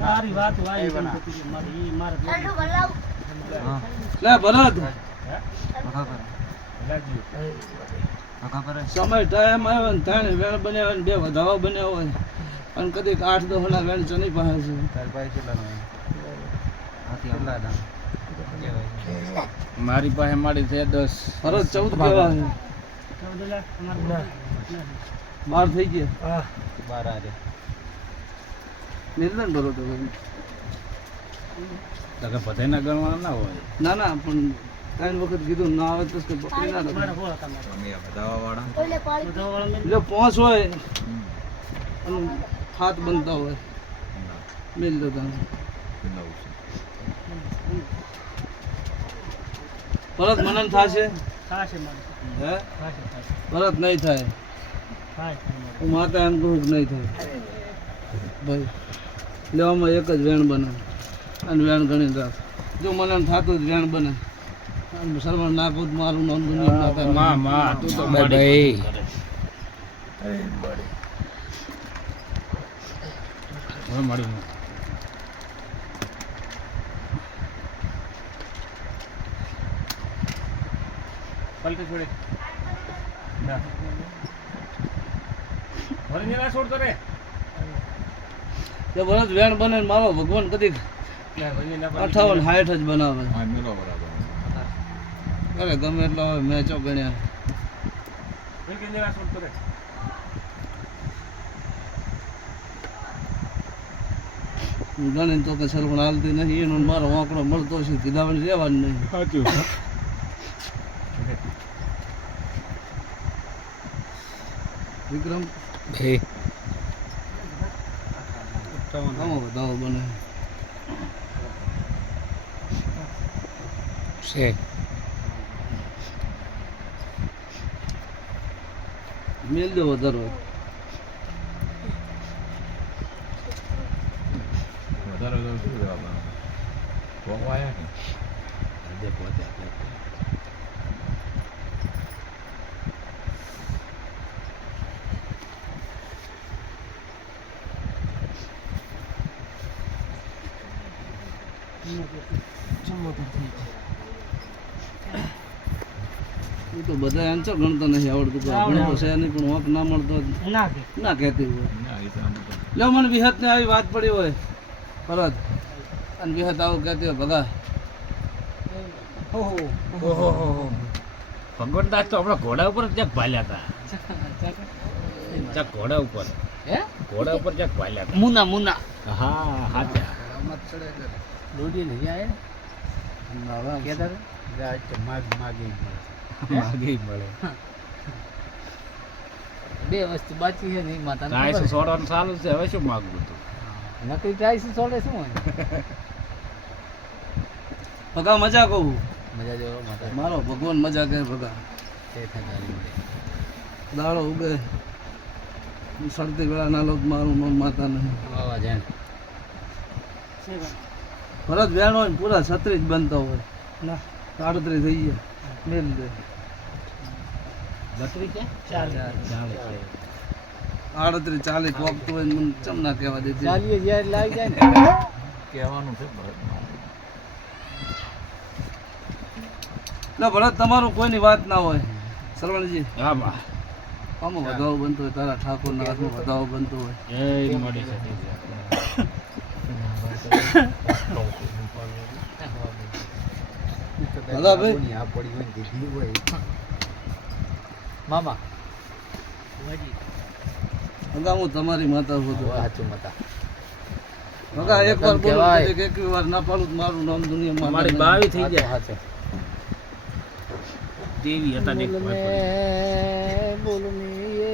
સારી વાત વાઈ મારી મારે લે ભરત લાગ્યું સમય ટાઈમ આવ્યો ને ત્રણ વેણ બનાવ્યા ને બે વધાવા બન્યા હોય અને કદીક 8-10 ના વેણ ચની પાસે છે મારી પાસે મારી છે 10 ભરત 14 કેવા છે 14 લાખ અમારે 12 થઈ ગયા 12 આજે નિર્ણય ભરો તો તો બધાના ગણવાના ના હોય ના ના પણ ત્રણ વખત કીધું ના આવે તો કે પકડી ના મારે રાખે હોળ તમારે અમે બધાવા વાળા બધા વાળા એટલે 5 હોય અને 7 બનતા હોય મિલ દો તમે ભરત મનન થશે થાશે મારે હે થાશે ભરત નહીં થાય થાય હું માતા એમ કહું કે નહીં થાય ભાઈ લેવામાં એક જ વેણ બને અને વેણ ગણી રાખ જો મનન થતું જ વેણ બને અને મુસલમાન નાખું જ મારું નામ દુનિયા માં માં તું તો ભાઈ હવે મળી પલટી છોડે ના ભરી નીલા છોડ કરે જે ભરત વેણ બને ને મારો ભગવાન કદી 58-60 જ બનાવે હા મેલો બરાબર અરે ગમે એટલો હોય મેચો ગણ્યા ભરી નીલા છોડ કરે ગણીને તો કે સરવણ હાલતી નથી એનો ને મારો આંકડો મળતો છે કીધાવાની રહેવાનું નહીં સાચું વિક્રમ આમાં વધારો બને છે મેલ દો વધારો વધારે તો શું જવાબ પહોંચાયા કે હૃદય પહોંચ્યા એ તો બધા આન્સર ગણતા નથી આવડતું કે આપણે તો છે નહીં પણ વાંક ના મળતો હોય ના કે ના કહેતી હોય ના એ તો આમ તો લો મને વિહત ને આવી વાત પડી હોય પરત અને વિહત આવું કહેતી હોય ભગા ઓહો ઓહો ભગવાન દાસ તો આપણા ઘોડા ઉપર ક્યાંક ભાલ્યા હતા ક્યાંક ઘોડા ઉપર હે ઘોડા ઉપર ક્યાંક ભાલ્યા હતા મુના મુના હા હાચા રોટી લઈ આય કેતા માગે મળે બે વસ્તુ બાકી છે નહીં માતા રાઈસ સોડવાનું ચાલુ છે હવે શું માગવું તું નકરી ટ્રાઈસ છોડે શું હોય ભગા મજા કહું મજા જેવો માતા મારો ભગવાન મજા કરે ભગા તે થગારી દાડો ઉગે સડતી વેળા ના લોક મારું નામ માતા નહીં વાવા જાણ ભરત વેણ હોય ને પૂરા 36 જ બનતા હોય ના 38 થઈ ગયા મેલ દે બત્રી છે 38-40 વખત હોય ને મને ચમ ના કહેવા દેતી ચાલીએ જ્યારે લાવી જાય ને કહેવાનું છે એટલે ભરત તમારું કોઈની વાત ના હોય સરવણજી હા બા આમાં વધાવો બનતો હોય તારા ઠાકોરના હાથમાં વધાવો બનતો હોય એ મળી શકે ભલા ભાઈ આ પડી હોય દીધી હોય મામા ભગા હું તમારી માતા છું તો સાચું મતા ભગા એક વાર બોલું કહેવાય. કે એક વાર ના પાડું તો મારું નામ દુનિયામાં મારી નહીં. બાવી થઈ જાય સાચું દેવી હતા ને એક ભાઈ પડી. બોલની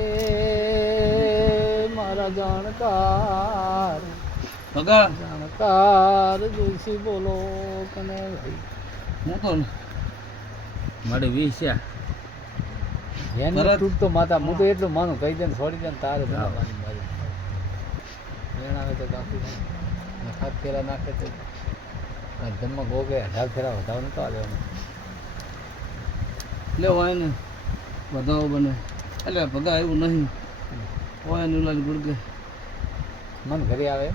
મારા જાણકાર ભગા જાણકાર જોઈશી બોલો કને ભાઈ હું તો મારી વીસ છે એની ભરત. તૂટ તો માતા હું તો એટલું માનું કહી દે ને છોડી દે ને તારે બનાવવાની મારી વેણ આવે તો કાપી દે ને 7 ફેરા નાખે તો આ જન્મ ગોગે 18 ફેરા વધાવ નતો આ લેવાનું લેવો હોય ને વધાવો બને એટલે ભગા એવું નહીં હોય ને ઉલાની ગુડકે મન ઘરે આવે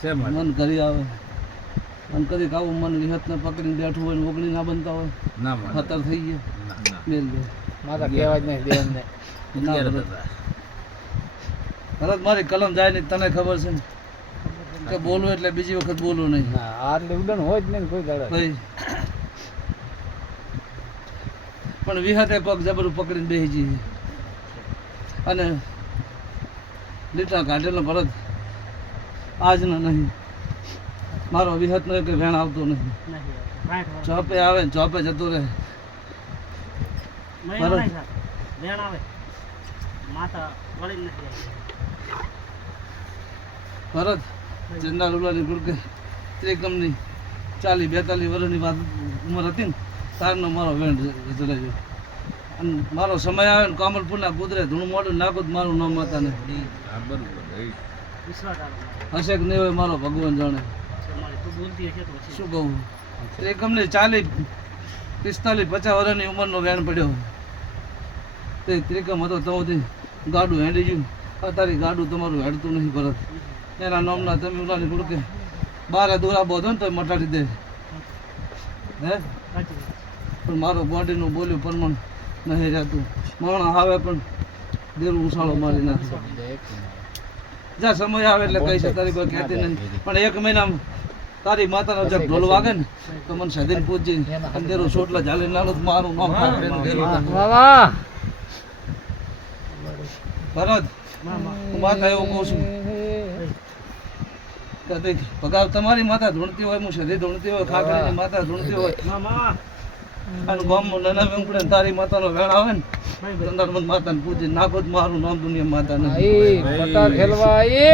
છે મારે. મન ઘરી આવે અને કદીક આવું મન વિહતને પકડીને બેઠું હોય ને ઓગળી ના બનતા હોય ના મારે. ખતર થઈ ગયો ના. મેલ દે માતા કહેવા જ નહીં દેવને ના ક્યારે ભરત. હતા? ભરત મારી કલમ જાય નહીં તને ખબર છે ને કે બોલવું એટલે બીજી વખત બોલવું નહીં ના આટલી ઉડન હોય જ નહીં કોઈ દાડો ભાઈ પણ વિહતે પગ જબરું પકડીને બેસી જઈએ અને લીટા કાઢેલો ભરત આજનો નહીં મારો વિહતનો એક વેણ આવતો નહીં ચોપે આવે ને ચોપે જતો રહે ભરત ભરત ચંદા રૂલાની ગુડકે ત્રિકમની 40-42 વર્ષની વાત ઉંમર હતી ને તારનો મારો વેણ જતો રહ્યો અને મારો સમય આવે ને કમલપુરના કુદરે ધૂણું મોડું નાખું તો મારું નામ માતા ને હા, બરોબર. એ હશે કે નહીં હોય મારો ભગવાન જાણે શું કહું ત્રિકમની 40-45-50 વર્ષની ઉંમરનો વેણ પડ્યો તે ત્રિકમ હતો તોથી ગાડું હેડી ગયું અત્યારે ગાડું તમારું હેડતું નહીં ભરત એના નામના તમે ઓલાની ગુડકે બારે દોરા બોધો ને તો મટાડી દે હે પણ મારો બોડીનું બોલ્યું પ્રમાણ નહીં રહેતું માણસ આવે પણ દેરું ઉછાળો મારી નાખે જ્યાં સમય આવે એટલે કઈ છે તારી કોઈ કહેતી નહીં પણ એક મહિનામાં તારી માતાનો જબ ઢોલ વાગે ને તો મને સદીને પૂછજે અંધેરો સોટલા ઝાલી નાલો તો મારું નામ કાઢે ને દેરું નાખે. વાહ ભરત હું માતા એવું કહું છું કે દેખ ભગાવ તમારી માતા ધૂણતી હોય હું સદી ધૂણતી હોય ખાખરીની માતા ધૂણતી હોય અને ગામમાં નાના વેંકડે ને તારી માતાનો વેણ આવે ને ચંદનમંદ માતાને પૂછી નાખો તો મારું નામ દુનિયા માતા એ નહીં પટા ખેલવા એ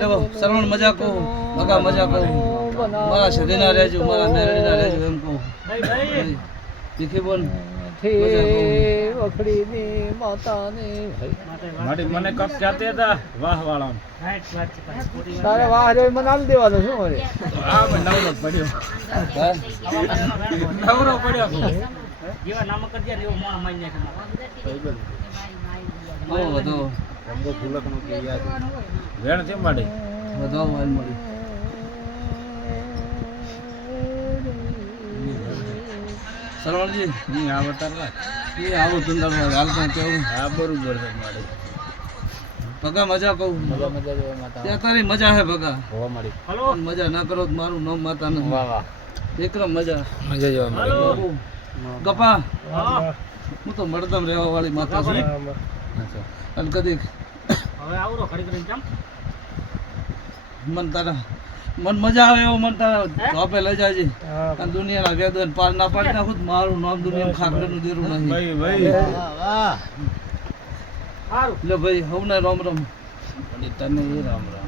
લેવો સરવણ મજા કહું ભગા મજા કહું મારા સદીના રહેજો મારા મેરડીના રહેજો એમ કહું દીખી બોલ વખડીની માતાની મારી મને કપ કહેતા હતા વાહ વાળા. તારે વાહ જોઈ મને આલી દેવાનું શું વળી? આ મેં નવરો પડ્યો. હા? નવરો પડ્યો. આવો વધાવો વેણ છે મારી. વધાવો હાલ મળી સરવણજી ઈ આ વતારવા. એ આવું ધંધામાં હાલ કાંઈ કેવું હા, બરોબર છે મારી. ભગા મજા કહું મજા મજા જોવા માતા ત્યાં તારી મજા હે ભગા હોવા મળી પણ મજા ના કરો તો મારું નામ માતા નહીં વાહ વાહ વિક્રમ મજા મજા જોવા મળી બાબુ ગપા હું તો મળદમ રહેવા વાળી માતા છું અને કદી મન તારા મન મજા આવે એવો મન તારા જોપે લઈ જાજે અને દુનિયાના વેદો પાર ના પાડી નાખું તો મારું નામ દુનિયામાં ખાખરેનું દેરું નહીં ભાઈ ભાઈ. વાહ લે ભાઈ હવને રામ રામ તને રામ રામ.